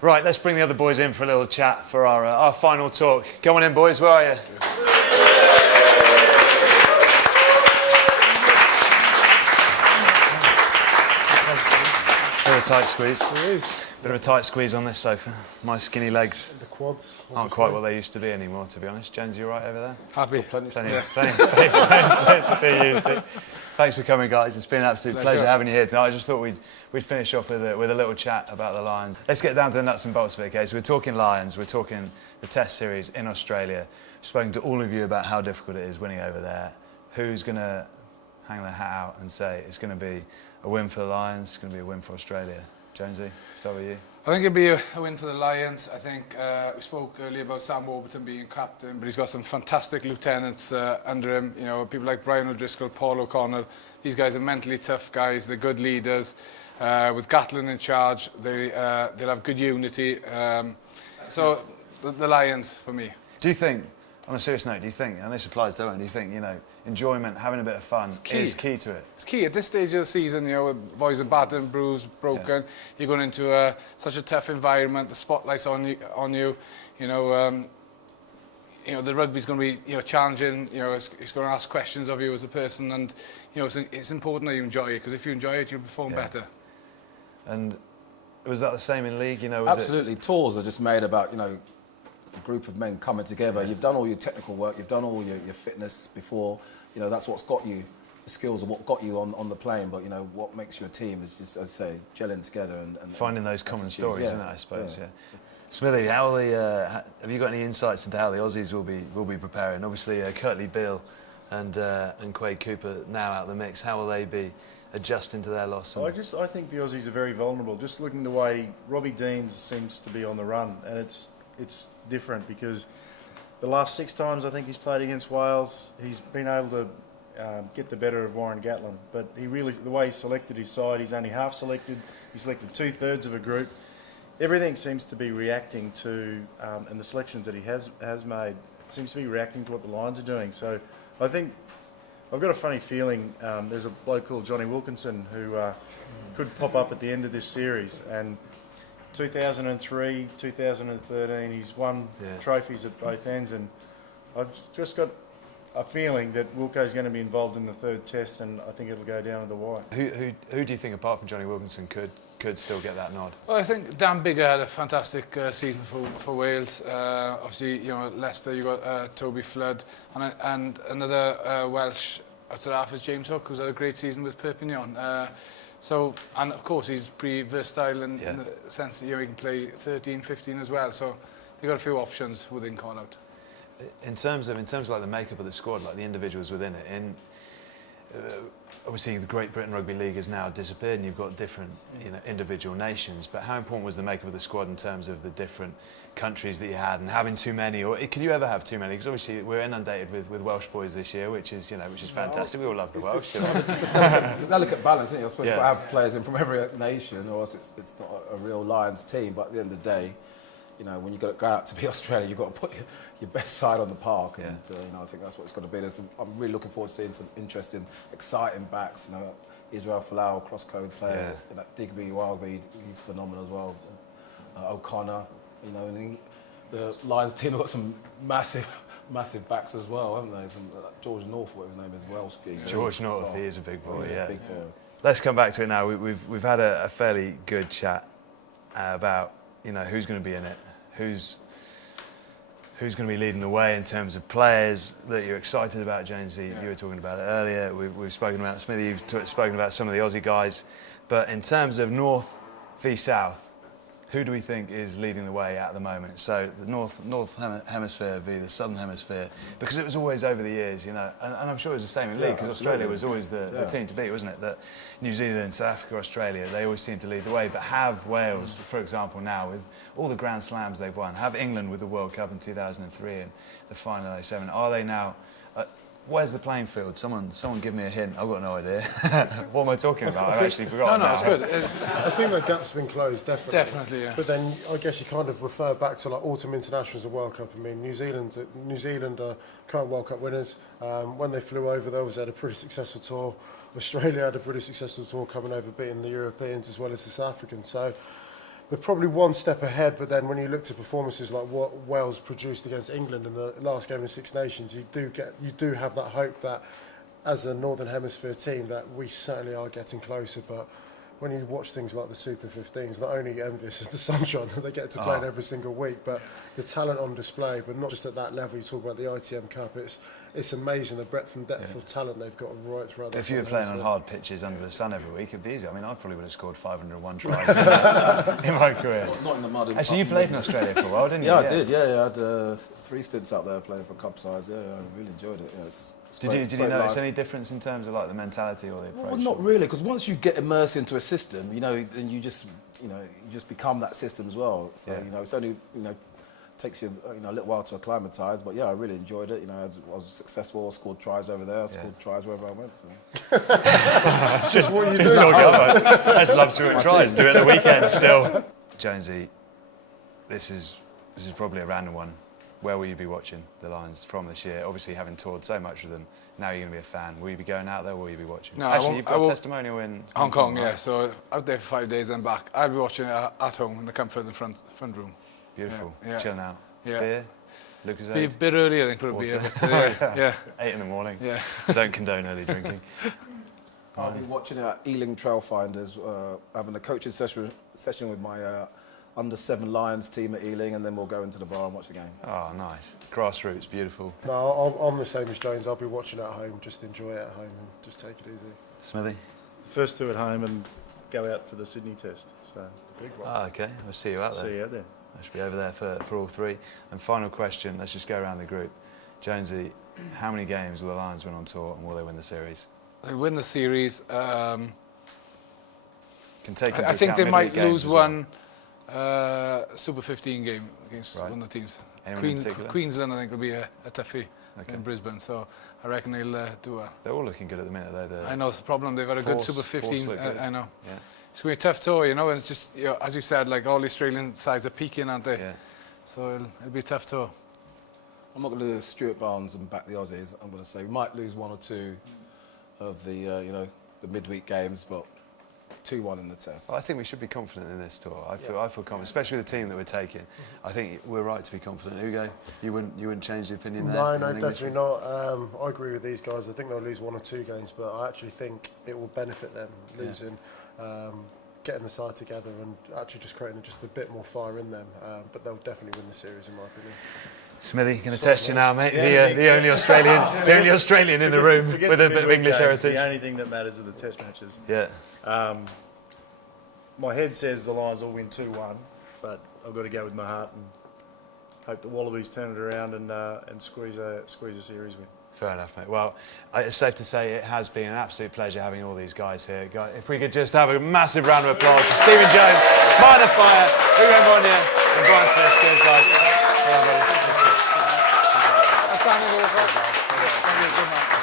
Right, let's bring the other boys in for a little chat for our final talk. Come on in, boys. Where are you? Bit of a tight squeeze. It is. Bit of a tight squeeze on this sofa. My skinny legs The quads aren't quite what they used to be anymore, to be honest. James, you all right over there? Happy. Plenty of space between you. Thanks for coming, guys. It's been an absolute pleasure having you here tonight. I just thought we'd finish off with a little chat about the Lions. Let's get down to the nuts and bolts of it, okay? So we're talking Lions, we're talking the Test series in Australia. We've spoken to all of you about how difficult it is winning over there. Who's going to hang their hat out and say it's going to be a win for the Lions, it's going to be a win for Australia? Jonesy, start with you. I think it'll be a win for the Lions. I think we spoke earlier about Sam Warburton being captain, but he's got some fantastic lieutenants under him. You know, people like Brian O'Driscoll, Paul O'Connell. These guys are mentally tough guys. They're good leaders. With Gatlin in charge, they'll have good unity. So the Lions for me. Do you think, on a serious note, do you think, and this applies to everyone, do you think, you know, enjoyment, having a bit of fun is key to it? It's key. At this stage of the season, you know, boys are battered, bruised, broken. Yeah. You're going into such a tough environment. The spotlight's on you. You know, the rugby's going to be, you know, challenging. You know, it's going to ask questions of you as a person, and you know, it's important that you enjoy it, because if you enjoy it, you'll perform better. And was that the same in league? You know, absolutely. Tours are just made about, you know, a group of men coming together. You've done all your technical work, you've done all your fitness before. You know, that's what's got you. The skills are what got you on the plane, but you know what makes you a team is just, as I say, gelling together and finding those common stories, isn't it? I suppose. Yeah. Smithy, how will have you got any insights into how the Aussies will be preparing? Obviously, Kurtley Beale and Quade Cooper now out of the mix. How will they be adjusting to their loss? I think the Aussies are very vulnerable. Just looking the way Robbie Deans seems to be on the run, and it's different because the last 6 times I think he's played against Wales, he's been able to get the better of Warren Gatlin. But he really, the way he selected his side, he's only half selected. He selected 2/3 of a group. Everything seems to be reacting to, and the selections that he has made seems to be reacting to what the Lions are doing. So I think I've got a funny feeling there's a bloke called Johnny Wilkinson who could pop up at the end of this series. And 2003, 2013, he's won trophies at both ends, and I've just got a feeling that Wilco's going to be involved in the 3rd test, and I think it'll go down to the wire. Who do you think, apart from Johnny Wilkinson, could still get that nod? Well, I think Dan Biggar had a fantastic season for Wales. Obviously, you know, Leicester, you got Toby Flood, and another Welsh outside half is James Hook, who's had a great season with Perpignan. So, and of course he's pretty versatile in the sense that, you know, he can play 13, 15 as well. So they've got a few options within call out. In terms of like the makeup of the squad, like the individuals within it, obviously the Great Britain Rugby League has now disappeared and you've got different, you know, individual nations, but how important was the makeup of the squad in terms of the different countries that you had, and having too many, or could you ever have too many? Because obviously we're inundated with Welsh boys this year, which is fantastic. We all love the Welsh. It's a delicate balance, isn't it? I suppose you've got to have players in from every nation, or else it's not a real Lions team. But at the end of the day, you know, when you go out to be Australia, you've got to put your best side on the park, and you know, I think that's what it's got to be. I'm really looking forward to seeing some interesting, exciting backs. You know, Israel Folau, cross-code player, and that Digby Wildby, he's phenomenal as well. O'Connor, you know, and the Lions team have got some massive backs as well, haven't they? Some, George North, whatever his name is, Welsh geezer. George North, he is a big boy. He's a big boy. Let's come back to it now. We've had a fairly good chat about, you know, who's going to be in it, who's going to be leading the way in terms of players that you're excited about. Jonesy, you were talking about it earlier. We've spoken about Smithy. You've spoken about some of the Aussie guys. But in terms of North v South, who do we think is leading the way at the moment? So the North Hemisphere v the Southern Hemisphere, because it was always over the years, you know, and I'm sure it was the same in league, because Australia was always the team to beat, wasn't it? That New Zealand, South Africa, Australia, they always seem to lead the way. But have Wales, for example, now with all the Grand Slams they've won, have England with the World Cup in 2003 and the final 07, are they now? Where's the playing field? Someone give me a hint. I've got no idea. What am I talking about? I've actually forgotten. No, it's good. I think the gap's been closed, definitely. Definitely, yeah. But then I guess you kind of refer back to like autumn internationals and World Cup. I mean, New Zealand are current World Cup winners. When they flew over, they had a pretty successful tour. Australia had a pretty successful tour coming over, beating the Europeans as well as the South Africans. So they're probably one step ahead, but then when you look to performances like what Wales produced against England in the last game of Six Nations, you do have that hope that as a Northern Hemisphere team that we certainly are getting closer. But when you watch things like the Super 15s, not only envious of the sunshine that they get to play in every single week, but the talent on display, but not just at that level. You talk about the ITM Cup, it's amazing the breadth and depth of talent they've got right throughout the If you were playing on hard pitches under the sun every week, it'd be easy. I mean, I probably would have scored 501 tries in my career. Not in the mud. Actually, you played in Australia for a while, didn't you? Yeah, I did. Yeah, I had 3 stints out there playing for club sides. Yeah, I really enjoyed it. Yeah, it's Did you great notice life. any difference in terms of like the mentality or the approach? Well, not really, because once you get immersed into a system, then you just become that system as well. So it's only takes you a little while to acclimatise. But yeah, I really enjoyed it. I was successful. I scored tries over there. I scored tries wherever I went. So. just what you do. I just love to tries. Do it at the weekend still. Jonesy, this is probably a random one. Where will you be watching the Lions from this year? Obviously, having toured so much with them, now you're going to be a fan. Will you be going out there or will you be watching? No, actually, you've got a testimonial in Hong Kong, right? yeah. So out there for 5 days and back. I'll be watching it at home in the comfort of the front room. Beautiful. Yeah. Chilling out. Yeah. Beer? Lucas Be a bit early, I think, for a beer. But, yeah. 8 in the morning. Yeah. Don't condone early drinking. I'll be watching it at Ealing Trailfinders, having a coaching session with my under-7 Lions team at Ealing, and then we'll go into the bar and watch the game. Oh, nice. Grassroots, beautiful. No, I'm the same as Jones. I'll be watching at home, just enjoy it at home and just take it easy. Smithy? First 2 at home and go out for the Sydney test. So the big one. Oh, okay. We'll see you out there. See you out there. I should be over there for all 3. And final question, let's just go around the group. Jonesy, how many games will the Lions win on tour and will they win the series? They win the series. Can take into I think account they might midweek games lose as well. one Super 15 game against one of the teams. Anyone in particular? Queensland, I think, will be a toughie Okay. in Brisbane. So I reckon they'll do well. They're all looking good at the minute. I know it's a problem. They've had a good Force- Super 15. Force look good. I know. Yeah. It's going to be a tough tour, and it's just, as you said, like all the Australian sides are peaking, aren't they? Yeah. So it'll be a tough tour. I'm not going to do Stuart Barnes and back the Aussies. I'm going to say we might lose 1 or 2 of the the midweek games, but 2-1 in the test. Well, I think we should be confident in this tour. I feel confident, especially with the team that we're taking. I think we're right to be confident. Ugo, you wouldn't change the opinion there? No, definitely not. I agree with these guys. I think they'll lose 1 or 2 games, but I actually think it will benefit them losing, getting the side together and actually just creating just a bit more fire in them. But they'll definitely win the series, in my opinion. Smithy, going to test you now, mate. The only Australian in the room Forget with the a bit of midweek English games. heritage. The only thing that matters are the test matches. Yeah. My head says the Lions will win 2-1, but I've got to go with my heart and hope the Wallabies turn it around and squeeze a series win. Fair enough, mate. Well, it's safe to say it has been an absolute pleasure having all these guys here. If we could just have a massive round of applause for Stephen Jones, Martin Offiah, Ugo Monye, and Brian Smith. Cheers, guys. Thank you. Good man.